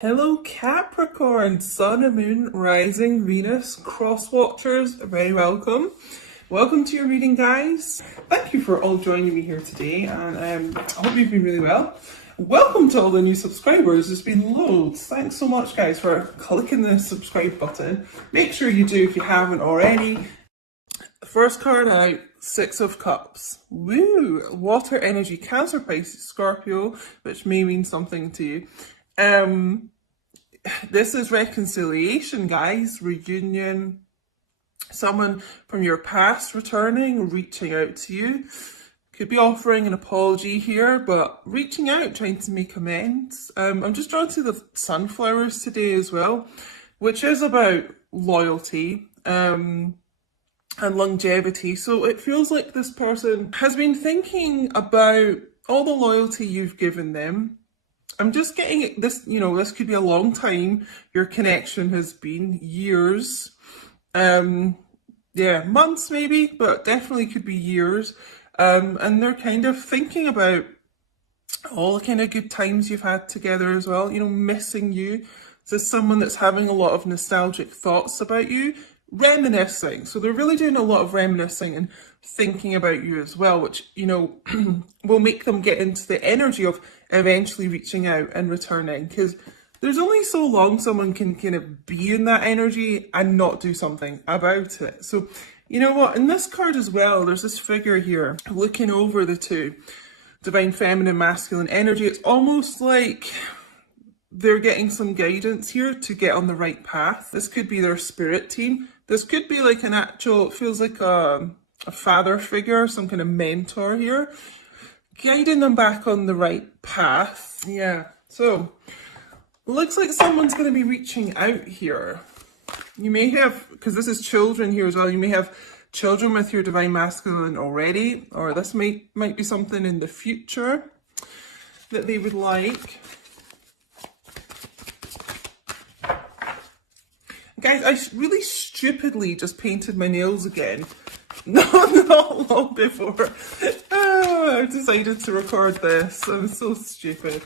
Hello Capricorn, Sun and Moon, Rising, Venus, Cross Watchers, very welcome. Welcome to your reading, guys. Thank you for all joining me here today, and I hope you've been really well. Welcome to all the new subscribers. There's been loads. Thanks so much, guys, for clicking the subscribe button. Make sure you do if you haven't already. First card out, Six of Cups. Woo! Water energy, Cancer, Pisces, Scorpio, which may mean something to you. This is reconciliation, guys, reunion, someone from your past returning, reaching out to you. Could be offering an apology here, but reaching out, trying to make amends. I'm just drawn to the sunflowers today as well, which is about loyalty and longevity. So it feels like this person has been thinking about all the loyalty you've given them. I'm just getting this, this could be a long time. Your connection has been years. Months maybe, but definitely could be years. And they're kind of thinking about all the kind of good times you've had together as well, missing you. This is someone that's having a lot of nostalgic thoughts about you, reminiscing. So they're really doing a lot of reminiscing and thinking about you as well, which, will make them get into the energy of eventually reaching out and returning, because there's only so long someone can kind of be in that energy and not do something about it. So, you know what, in this card as well, there's this figure here looking over the two, divine feminine, masculine energy. It's almost like they're getting some guidance here to get on the right path. This could be their spirit team. This could be like an actual, it feels like a father figure, some kind of mentor here, guiding them back on the right path. Yeah, so looks like someone's going to be reaching out here. You may have, because this is children here as well, you may have children with your divine masculine already, or this might be something in the future that they would like. Guys, I really stupidly just painted my nails again. Not long before I decided to record this. I'm so stupid.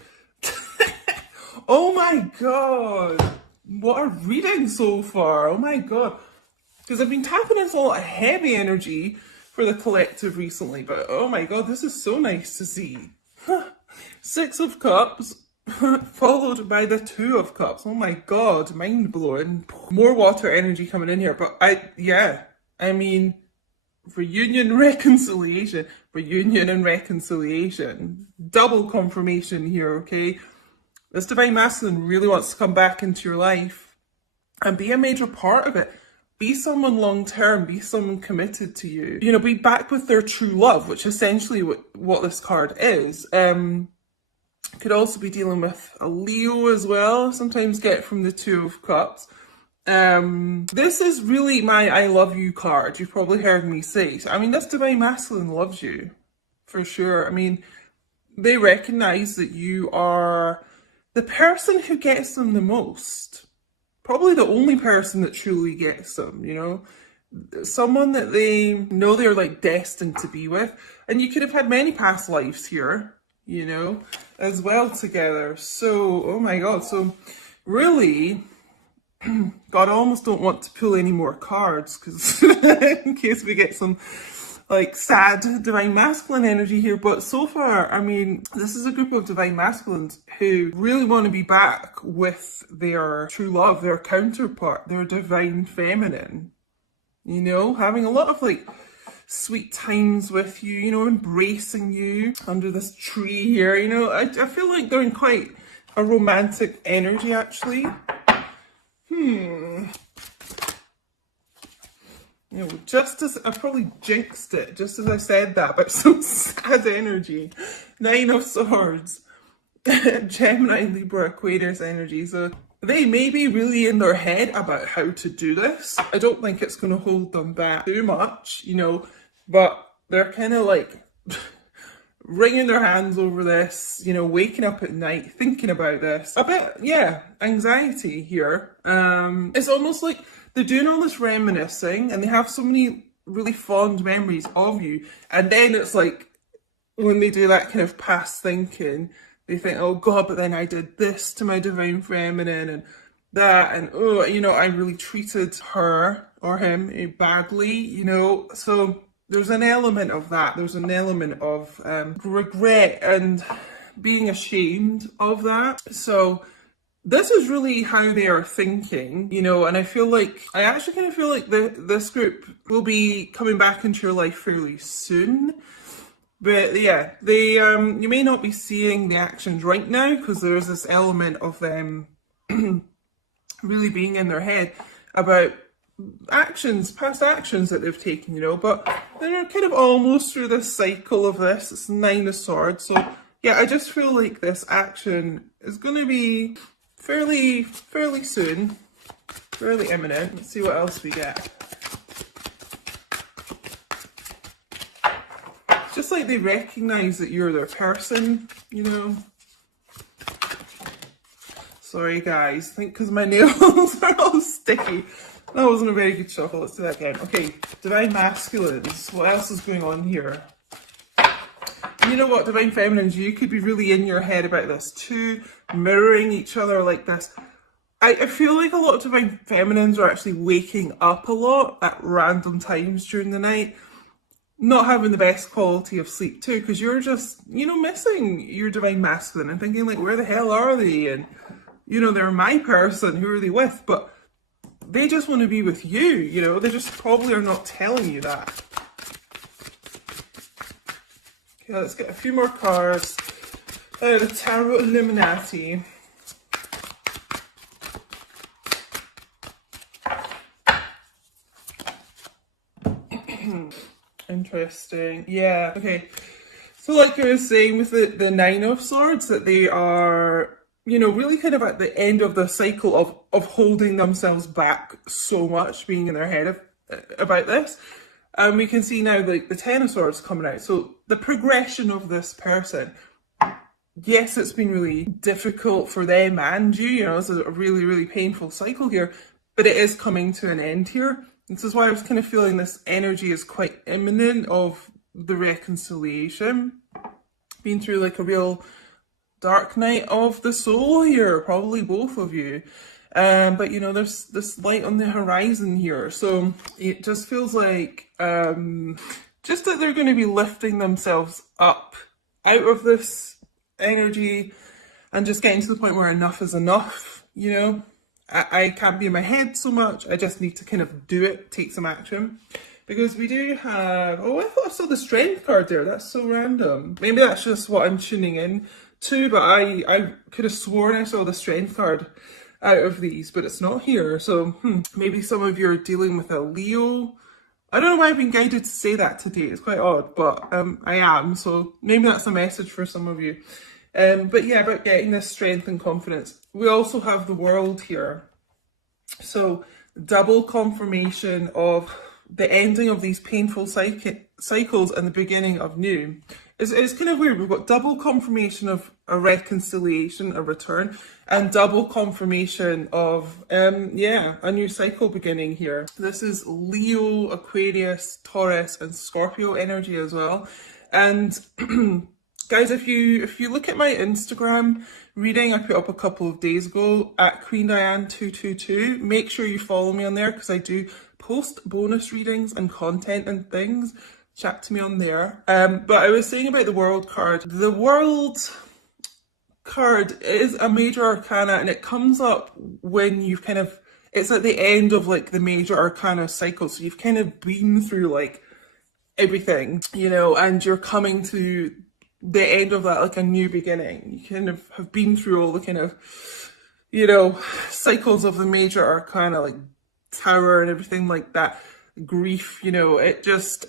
Oh my god. What a reading so far. Oh my god. Because I've been tapping into a lot of heavy energy for the collective recently, but oh my god, this is so nice to see. Six of Cups. Followed by the Two of Cups. Oh my god, mind blowing. More water energy coming in here, but I mean, reunion, reconciliation, reunion and reconciliation. Double confirmation here, okay? This divine masculine really wants to come back into your life and be a major part of it. Be someone long term, be someone committed to you. Be back with their true love, which is essentially what this card is. Could also be dealing with a Leo as well, sometimes get from the Two of Cups. This is really my I love you card. You've probably heard me say. So, this divine masculine loves you, for sure. They recognize that you are the person who gets them the most. Probably the only person that truly gets them, Someone that they know they're like destined to be with. And you could have had many past lives here, as well together. So, oh my god. So really, God, I almost don't want to pull any more cards, because in case we get some like sad divine masculine energy here. But so far, this is a group of divine masculines who really want to be back with their true love, their counterpart, their divine feminine. Having a lot of like sweet times with you, embracing you under this tree here. I feel like they're in quite a romantic energy, actually. Just as I probably jinxed it, just as I said that, but some sad energy. Nine of Swords, Gemini, Libra, Aquarius energy. So they may be really in their head about how to do this. I don't think it's going to hold them back too much, but they're kind of like wringing their hands over this, waking up at night thinking about this. A bit, anxiety here. It's almost like they're doing all this reminiscing and they have so many really fond memories of you. And then it's like when they do that kind of past thinking, they think, oh God, but then I did this to my divine feminine and that, and oh, you know, I really treated her or him badly, you know. So there's an element of that. There's an element of regret and being ashamed of that. So this is really how they are thinking, you know, and I actually kind of feel like this group will be coming back into your life fairly soon. But yeah, they you may not be seeing the actions right now because there's this element of them really being in their head about past actions that they've taken, you know, but they're kind of almost through this cycle of this. It's 9 of Swords. So yeah, I just feel like this action is going to be fairly soon, fairly imminent. Let's see what else we get. Just like they recognize that you're their person, you know. Sorry guys, I think because my nails are all sticky. That wasn't a very good shuffle. Let's do that again. Okay, Divine Masculines. What else is going on here? You know what, Divine Feminines, you could be really in your head about this too, mirroring each other like this. I feel like a lot of Divine Feminines are actually waking up a lot at random times during the night, not having the best quality of sleep too, because you're just, you know, missing your Divine Masculine and thinking like, where the hell are they? And, you know, they're my person, who are they with? But they just want to be with you, you know, they just probably are not telling you that. Okay, let's get a few more cards. The Tarot Illuminati. Interesting. Yeah, okay. So like I was saying with the 9 of Swords, that they are, you know, really kind of at the end of the cycle of holding themselves back so much, being in their head about this. And we can see now like the 10 of Swords coming out. So the progression of this person, yes, it's been really difficult for them and you know, it's a really, really painful cycle here, but it is coming to an end here. This is why I was kind of feeling this energy is quite imminent of the reconciliation. Been through like a real dark night of the soul here, probably both of you. But you know, there's this light on the horizon here. So it just feels like just that they're going to be lifting themselves up out of this energy and just getting to the point where enough is enough, you know. I can't be in my head so much. I just need to kind of do it, take some action. Because we do have, oh, I thought I saw the Strength card there. That's so random. Maybe that's just what I'm tuning in to, but I could have sworn I saw the Strength card out of these, but it's not here. So maybe some of you are dealing with a Leo. I don't know why I've been guided to say that today. It's quite odd, but I am. So maybe that's a message for some of you. But yeah, about getting this strength and confidence. We also have the World here. So double confirmation of the ending of these painful cycles and the beginning of new. It's kind of weird. We've got double confirmation of a reconciliation, a return, and double confirmation of, yeah, a new cycle beginning here. This is Leo, Aquarius, Taurus, and Scorpio energy as well. And guys, if you look at my Instagram reading I put up a couple of days ago at Queen Diane 222, make sure you follow me on there because I do post bonus readings and content and things. Chat to me on there. But I was saying about the World card. The World card is a major arcana and it comes up when you've kind of, it's at the end of like the major arcana cycle. So you've kind of been through like everything, you know, and you're coming to the end of that, like a new beginning. You kind of have been through all the kind of, you know, cycles of the major arcana, like Tower and everything like that. Grief, you know, it just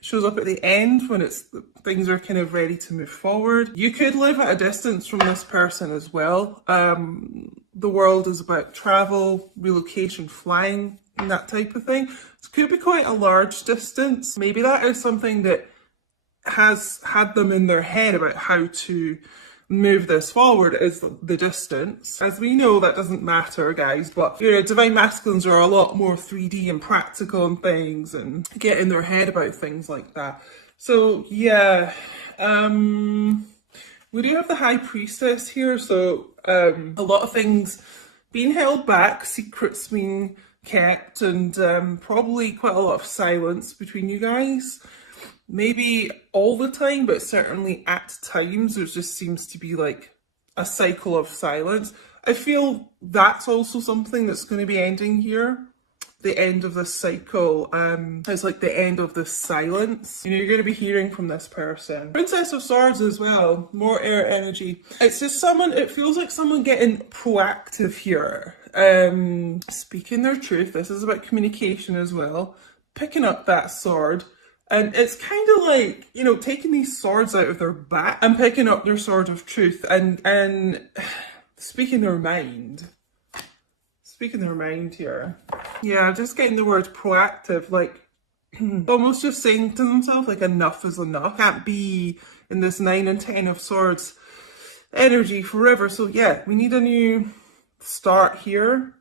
shows up at the end when it's things are kind of ready to move forward. You could live at a distance from this person as well. The World is about travel, relocation, flying, and that type of thing. It could be quite a large distance. Maybe that is something that has had them in their head about how to move this forward, is the distance. As we know, that doesn't matter, guys, but you know, Divine Masculines are a lot more 3D and practical and things and get in their head about things like that. So yeah, We do have the High Priestess here, so a lot of things being held back, secrets being kept, and probably quite a lot of silence between you guys. Maybe all the time, but certainly at times there just seems to be like a cycle of silence. I feel that's also something that's going to be ending here. The end of this cycle, it's like the end of the silence. You know, you're going to be hearing from this person. Princess of Swords as well, more air energy. It's just someone, it feels like someone getting proactive here. Speaking their truth. This is about communication as well. Picking up that sword. And it's kind of like, you know, taking these swords out of their back and picking up their sword of truth and speaking their mind. Speaking their mind here. Yeah, just getting the word proactive, like almost just saying to themselves, like, enough is enough. Can't be in this 9 and 10 of Swords energy forever. So yeah, we need a new start here.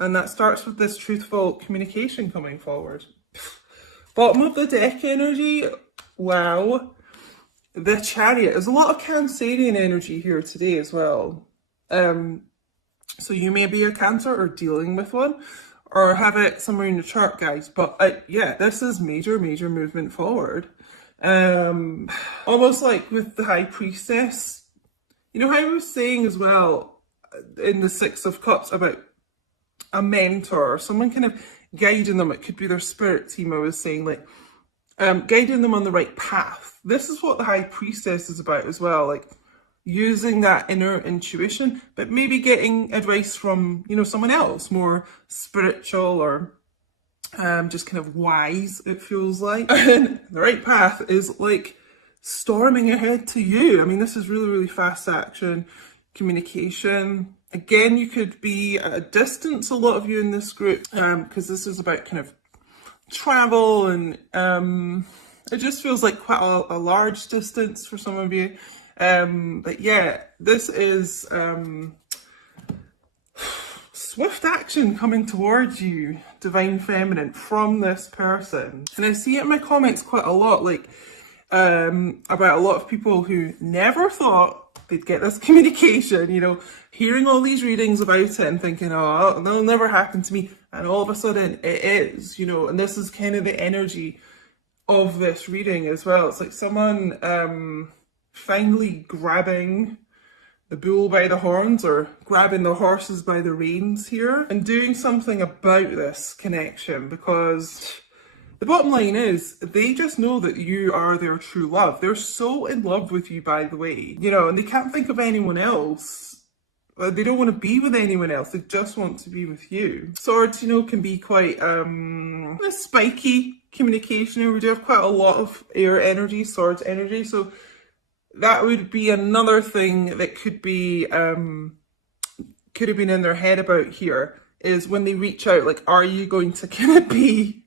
And that starts with this truthful communication coming forward. Bottom of the deck energy, wow. The Chariot. There's a lot of Cancerian energy here today as well. So you may be a Cancer or dealing with one, or have it somewhere in your chart, guys. But yeah, this is major movement forward. Almost like with the High Priestess. You know how I was saying as well in the Six of Cups about a mentor, someone kind of guiding them. It could be their spirit team, I was saying, like guiding them on the right path. This is what the High Priestess is about as well, like using that inner intuition, but maybe getting advice from, you know, someone else, more spiritual or just kind of wise, it feels like. And the right path is like storming ahead to you. I mean, this is really fast action, communication. Again, you could be at a distance, a lot of you in this group, because this is about kind of travel, and it just feels like quite a large distance for some of you. But yeah, this is swift action coming towards you, Divine Feminine, from this person. And I see it in my comments quite a lot, like about a lot of people who never thought they'd get this communication, you know, hearing all these readings about it and thinking, oh, that'll never happen to me. And all of a sudden it is, you know, and this is kind of the energy of this reading as well. It's like someone finally grabbing the bull by the horns, or grabbing the horses by the reins here, and doing something about this connection, because the bottom line is they just know that you are their true love. They're so in love with you, by the way, you know, and they can't think of anyone else. They don't want to be with anyone else. They just want to be with you. Swords, you know, can be quite spiky communication. We do have quite a lot of air energy, swords energy, so that would be another thing that could be could have been in their head about here, is when they reach out, like, are you going to kind of be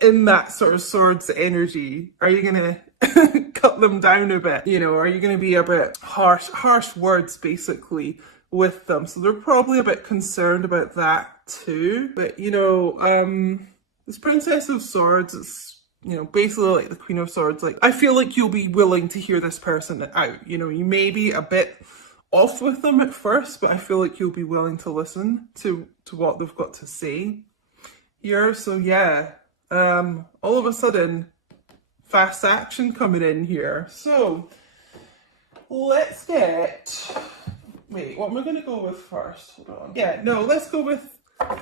in that sort of swords energy? Are you going to cut them down a bit? You know, are you going to be a bit harsh words basically with them? So they're probably a bit concerned about that too. But you know, this Princess of Swords is, you know, basically like the Queen of Swords. Like, I feel like you'll be willing to hear this person out. You know, you may be a bit off with them at first, but I feel like you'll be willing to listen to what they've got to say here. So yeah, all of a sudden, fast action coming in here. So let's get, wait, what am I going to go with first? Hold on. Yeah, no, let's go with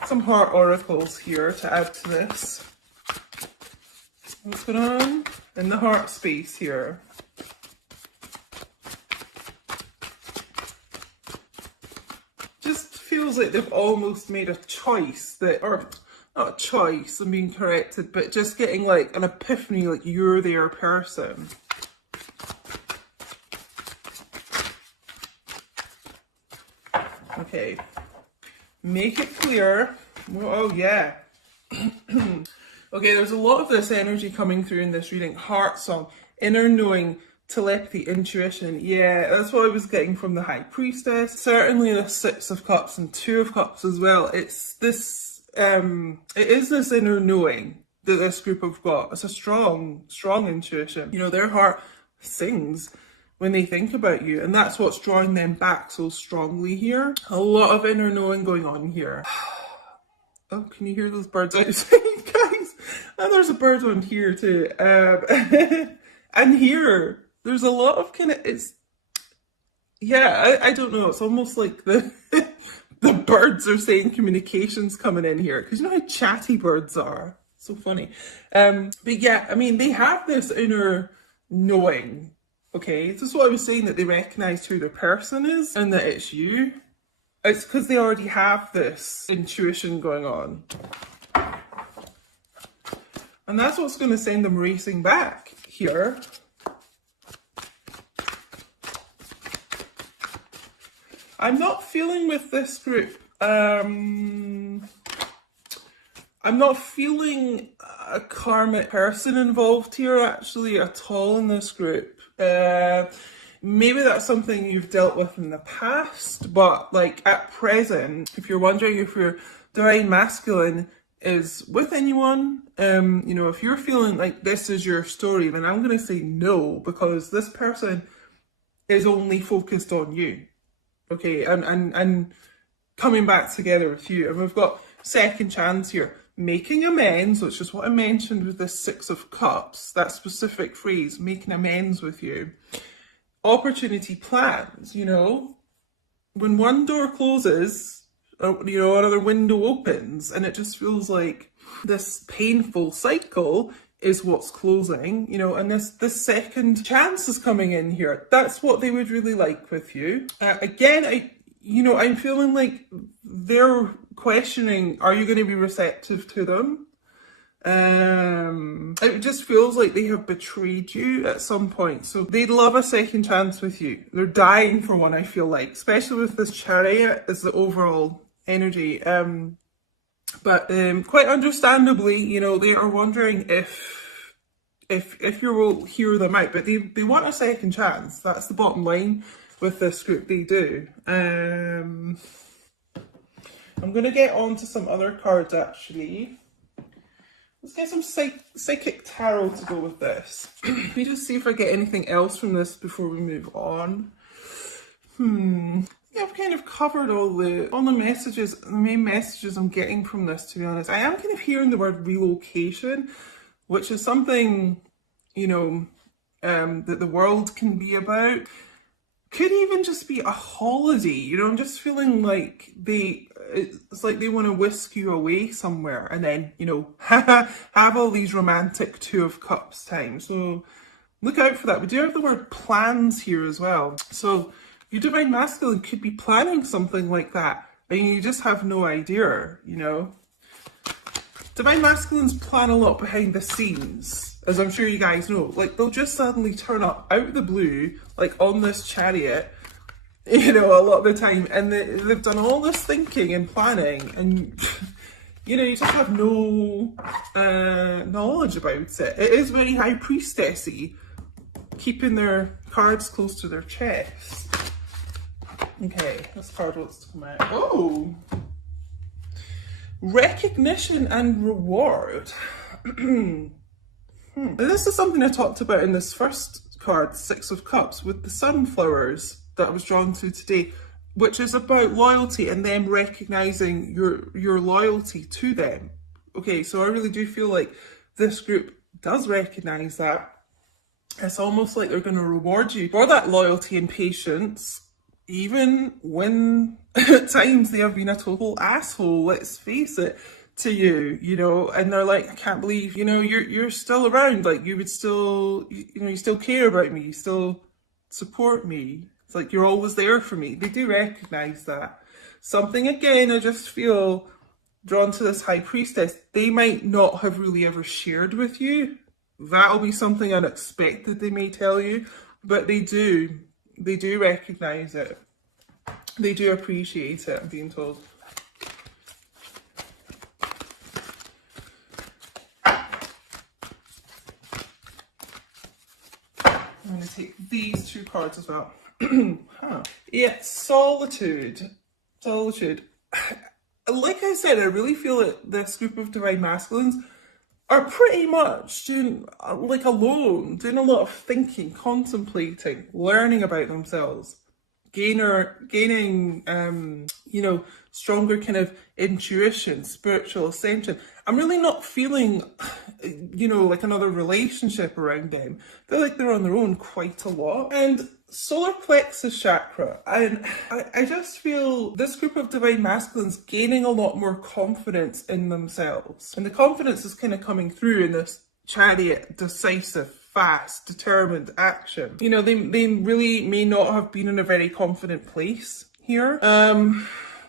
some heart oracles here to add to this. What's going on in the heart space here? Just feels like they've almost made a choice that, or not a choice, I'm being corrected, but just getting like an epiphany, like you're their person. Okay, make it clear. Oh yeah. Okay, there's a lot of this energy coming through in this reading. Heart song, inner knowing, telepathy, intuition. Yeah, that's what I was getting from the High Priestess. Certainly the Six of Cups and Two of Cups as well. It's this, it is this inner knowing that this group have got. It's a strong intuition. You know, their heart sings when they think about you. And that's what's drawing them back so strongly here. A lot of inner knowing going on here. Oh, can you hear those birds outside, guys? And there's a bird on here too. And here, there's a lot of kind of, I don't know. It's almost like the the birds are saying communication's coming in here. Because you know how chatty birds are? So funny. But yeah, I mean, they have this inner knowing. Okay, this is what I was saying, that they recognize who their person is and that it's you. It's because they already have this intuition going on. And that's what's going to send them racing back here. I'm not feeling with this group, I'm not feeling a karmic person involved here actually at all in this group. Maybe that's something you've dealt with in the past, but like at present, if you're wondering if your divine masculine is with anyone, you know, if you're feeling like this is your story, then I'm going to say no, because this person is only focused on you. Okay, and coming back together with you. And we've got second chance here. Making amends, which is what I mentioned with this Six of Cups, that specific phrase, making amends with you. Opportunity plans, you know. When one door closes, you know, another window opens, and it just feels like this painful cycle is what's closing, you know, and this second chance is coming in here. That's what they would really like with you. Again, I'm feeling like they're questioning, are you going to be receptive to them? It just feels like they have betrayed you at some point. So they'd love a second chance with you. They're dying for one, I feel like, especially with this Chariot as the overall energy. But quite understandably, you know, they are wondering if you will hear them out. But they want a second chance. That's the bottom line with this group. They do. I'm going to get on to some other cards, actually. Let's get some psychic tarot to go with this. Let me just see if I get anything else from this before we move on. I've kind of covered all the messages, the main messages I'm getting from this, to be honest. I am kind of hearing the word relocation, which is something, you know, that the world can be about. Could even just be a holiday, you know. I'm just feeling like it's like they want to whisk you away somewhere and then, you know, have all these romantic Two of Cups time. So look out for that. We do have the word plans here as well. So your divine masculine could be planning something like that, and you just have no idea, you know. Divine masculines plan a lot behind the scenes, as I'm sure you guys know. Like, they'll just suddenly turn up out of the blue, like on this Chariot, you know, a lot of the time, and they've done all this thinking and planning, and you know, you just have no knowledge about it. It is very High Priestessy, keeping their cards close to their chest. Okay, this card wants to come out. Oh! Recognition and reward. This is something I talked about in this first card, Six of Cups, with the sunflowers that I was drawn to today, which is about loyalty and them recognizing your loyalty to them. Okay, so I really do feel like this group does recognize that. It's almost like they're going to reward you for that loyalty and patience, even when at times they have been a total asshole, let's face it, to you, you know, and they're like, I can't believe, you know, you're still around, like you would still, you know, you still care about me, you still support me. It's like you're always there for me. They do recognize that. Something, again, I just feel drawn to this High Priestess, they might not have really ever shared with you. That'll be something unexpected they may tell you, but they do recognize it. They do appreciate it, I'm being told. I'm going to take these two cards as well. Yeah, solitude. Solitude. Like I said, I really feel that this group of divine masculines are pretty much doing, like, alone, doing a lot of thinking, contemplating, learning about themselves, gaining, you know, stronger kind of intuition, spiritual ascension. I'm really not feeling, you know, like another relationship around them. I feel like they're on their own quite a lot. And solar plexus chakra, and I just feel this group of divine masculines gaining a lot more confidence in themselves. And the confidence is kind of coming through in this Chariot, decisive, fast, determined action. You know, they really may not have been in a very confident place here.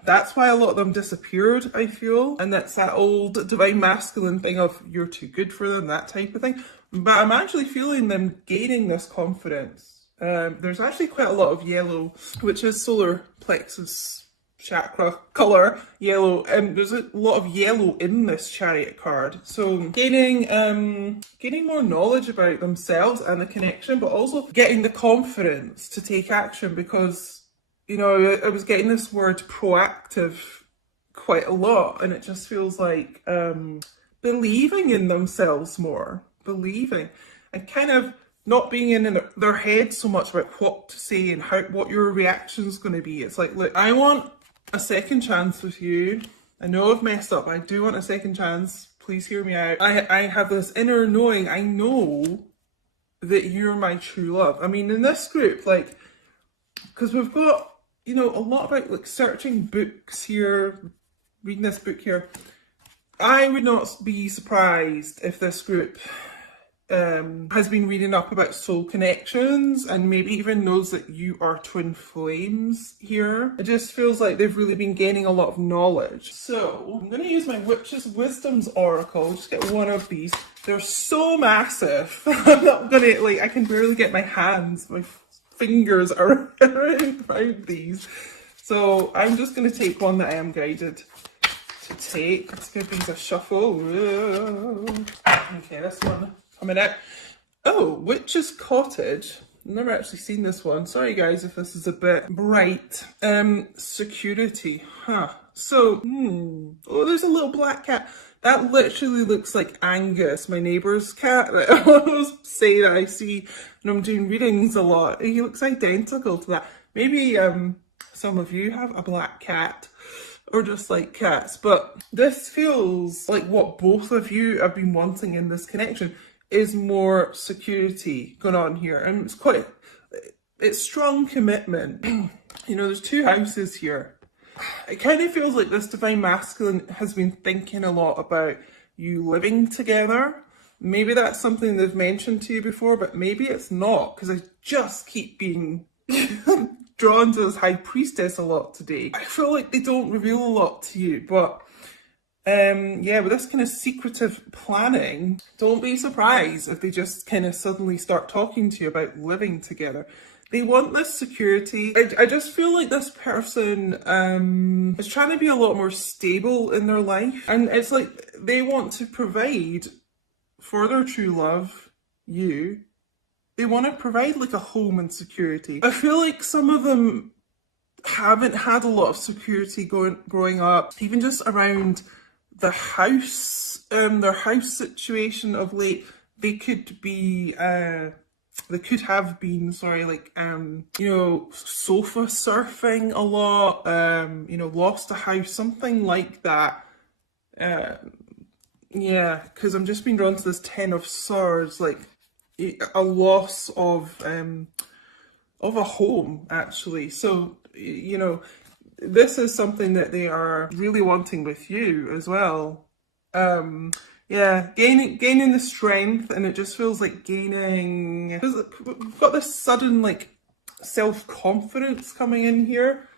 That's why a lot of them disappeared, I feel. And that's that old divine masculine thing of you're too good for them, that type of thing. But I'm actually feeling them gaining this confidence. There's actually quite a lot of yellow, which is solar plexus chakra colour, yellow, and there's a lot of yellow in this Chariot card. So gaining more knowledge about themselves and the connection, but also getting the confidence to take action, because, you know, I was getting this word proactive quite a lot, and it just feels like believing in themselves more, believing, and kind of not being in their head so much about what to say and what your reaction's going to be. It's like, look, I want a second chance with you. I know I've messed up, but I do want a second chance. Please hear me out. I have this inner knowing. I know that you're my true love. I mean, in this group, like, because we've got, you know, a lot about, like, searching books here, reading this book here. I would not be surprised if this group has been reading up about soul connections, and maybe even knows that you are twin flames here. It just feels like they've really been gaining a lot of knowledge. So I'm going to use my Witch's Wisdom's Oracle. Just get one of these. They're so massive. I'm not going to, like, I can barely get my hands, my fingers around these. So I'm just going to take one that I am guided to take. Let's give these a shuffle. Okay, this one coming out. Oh, Witch's Cottage. I've never actually seen this one. Sorry guys if this is a bit bright. Security. Huh. So, oh, there's a little black cat. That literally looks like Angus, my neighbour's cat that I always say that I see when I'm doing readings a lot. He looks identical to that. Maybe some of you have a black cat, or just like cats, but this feels like what both of you have been wanting in this connection is more security going on here. And it's strong commitment. You know, there's two houses here. It kind of feels like this divine masculine has been thinking a lot about you living together. Maybe that's something they've mentioned to you before, but maybe it's not, because I just keep being drawn to this High Priestess a lot today. I feel like they don't reveal a lot to you, but yeah, with this kind of secretive planning, don't be surprised if they just kind of suddenly start talking to you about living together. They want this security. I just feel like this person is trying to be a lot more stable in their life. And it's like they want to provide for their true love, you. They want to provide like a home and security. I feel like some of them haven't had a lot of security growing up, even just around the house, their house situation of late. They could be, they could have been, sorry, like, you know, sofa surfing a lot, you know, lost a house, something like that. Yeah, because I'm just being drawn to this Ten of Swords, like a loss of a home, actually. So, you know, this is something that they are really wanting with you as well. Yeah, gaining the strength, and it just feels like gaining, we've got this sudden like self-confidence coming in here.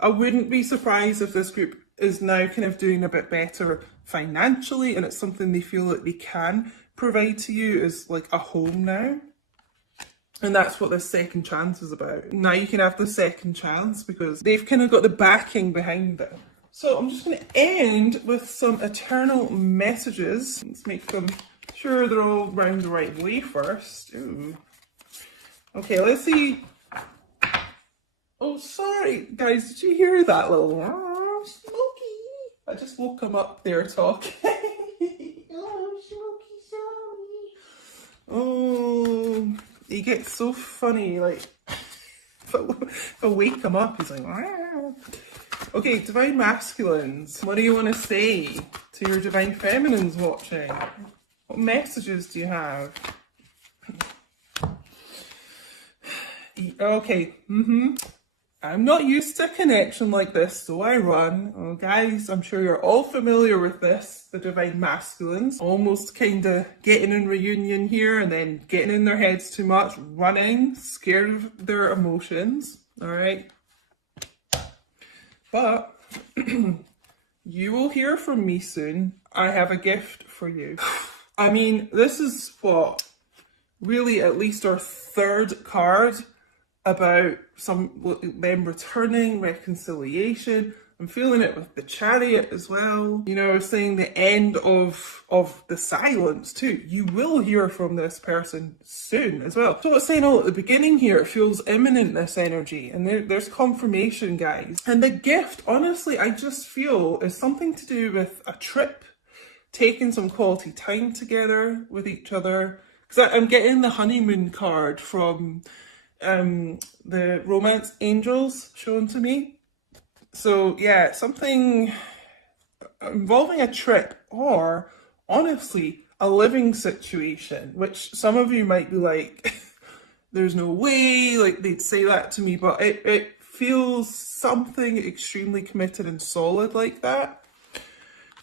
I wouldn't be surprised if this group is now kind of doing a bit better financially, and it's something they feel like they can provide to you as like a home now. And that's what this second chance is about. Now you can have the second chance because they've kind of got the backing behind them. So I'm just going to end with some eternal messages. Let's make them sure they're all round the right way first. Ooh. Okay, let's see. Oh, sorry, guys. Did you hear that little Smokey? I just woke him up there talking. Oh, Smokey, He gets so funny, like, if I wake him up, he's like, "Rah." Okay, divine masculines, what do you want to say to your divine feminines watching? What messages do you have? Okay, I'm not used to a connection like this, so I run. Oh, guys, I'm sure you're all familiar with this, the divine masculines. Almost kind of getting in reunion here and then getting in their heads too much, running, scared of their emotions, all right? But you will hear from me soon. I have a gift for you. I mean, this is what, really at least our third card about them returning, reconciliation. I'm feeling it with the Chariot as well. You know, saying the end of the silence too. You will hear from this person soon as well. So what's saying all at the beginning here, it feels imminent, this energy, and there's confirmation, guys. And the gift, honestly, I just feel is something to do with a trip, taking some quality time together with each other. Because I'm getting the honeymoon card from the romance angels shown to me. So yeah, something involving a trip, or honestly a living situation, which some of you might be like, there's no way, like they'd say that to me, but it feels something extremely committed and solid like that.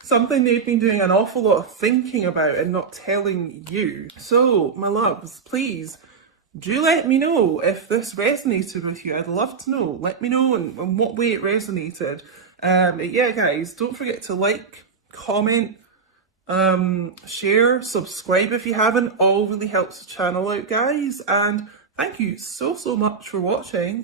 Something they've been doing an awful lot of thinking about and not telling you. So my loves, please do let me know if this resonated with you. I'd love to know. Let me know in what way it resonated. Yeah, guys, don't forget to like, comment, share, subscribe if you haven't. All really helps the channel out, guys. And thank you so much for watching.